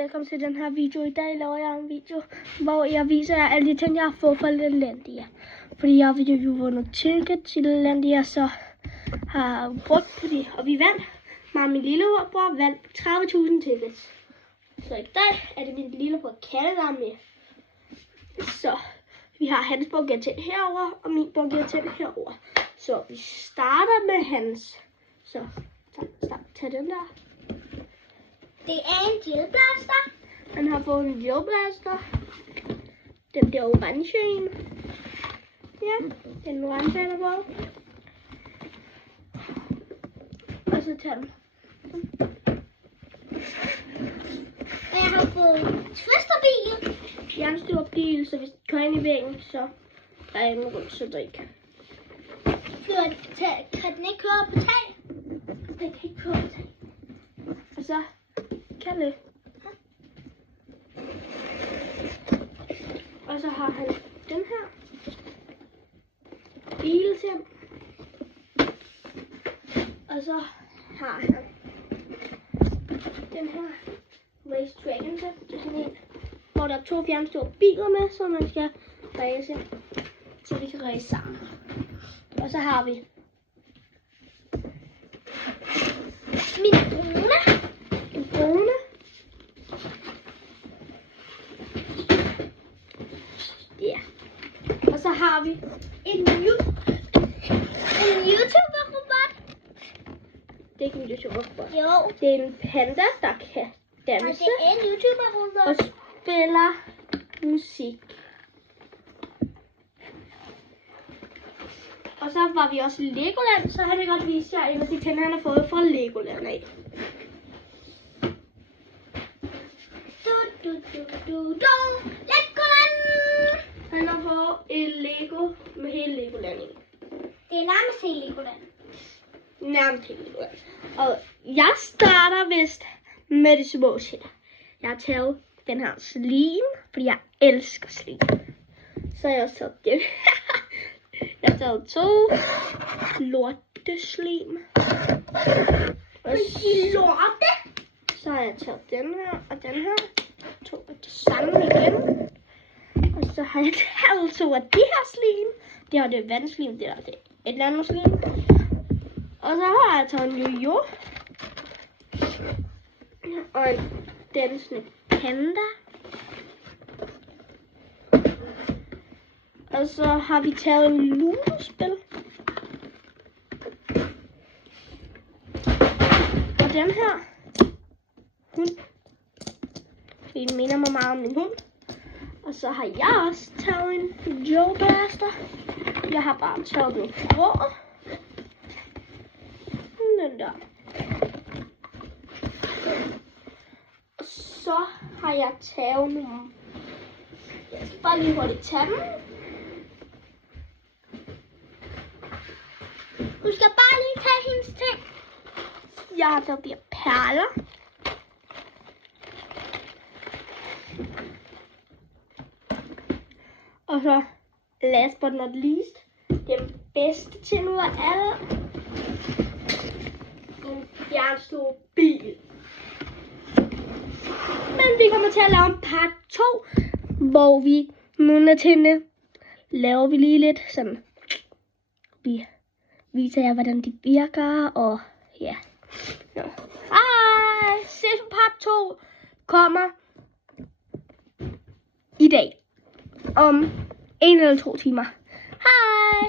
Velkommen til den her video. I dag laver jeg en video, hvor jeg viser jer alle de ting, jeg har fået fra Lalandia. Fordi jeg har jo vundet ticket til Lalandia, så har jeg brugt på det. Og vi vandt. Mig og min lillebror vandt 30.000 tickets. Så i dag er det min lillebror Kalle, der er med. Så vi har hans bunket herover og min bunket herover. Så vi starter med hans. Så tag den der. Det er en gelblaster. Han har fået en gelblaster. Den der orange en. Ja, den orange er der på. Og så tager den. Og jeg har fået en twisterbil. Jernstøberbil, så hvis den kører ind i væggen, så er den rundt, så det ikke. Kan den ikke køre på tag? Den kan ikke køre på tag. Og så Kalle. Og så har han den her bil til ham. Og så har han den her Race Dragon til. Det er sådan en, hvor der er 2 fjernstore biler med, så man skal race, så vi kan race sammen. Og så har vi Min brune. en brune. Ja. Og så har vi En YouTuber-robot. det er ikke en YouTuber-robot. Jo. Det er en panda, der kan Og danse det er en YouTuber-robot. og spiller musik. Og så var vi også i Legoland, så han vil godt vise jer en af de ting, han har fået fra Legoland af. Legoland. Han har fået et Lego med hele Legoland i. Det er nærmest hele Legoland. Nærmest hele Legoland. Og jeg starter vist med de små ting. Jeg har taget den her slim, fordi jeg elsker slim. Så har jeg også taget den. Jeg har taget 2 lorteslim. Og Lorte. så har jeg taget den her og den her. 2 af det samme igen. Og så har jeg taget 2 af de her slim. Det her det er vandslim, det der det er et eller andet slim. Og så har jeg taget en jojo. Og en dansende panda. Og så har vi taget en lunespil. Og den her hund. Fordi den minder mig meget om min hund. Og så har jeg også taget en gelblaster. Jeg har bare taget den grå. Den der. Og så har jeg taget nogle. Jeg skal bare lige hurtigt tage dem. Du skal bare lige tage hendes ting. Jeg har taget de her perler. Og så last but not least, den bedste ting ud af alle. En jernstor bil. Men vi kommer til at lave en part 2, hvor vi nogle af tingene laver vi lige lidt sådan. Vi viser jer, hvordan de virker, og ja. Hej! Ses på part 2 kommer i dag. Om 1 eller 2 timer. Hej!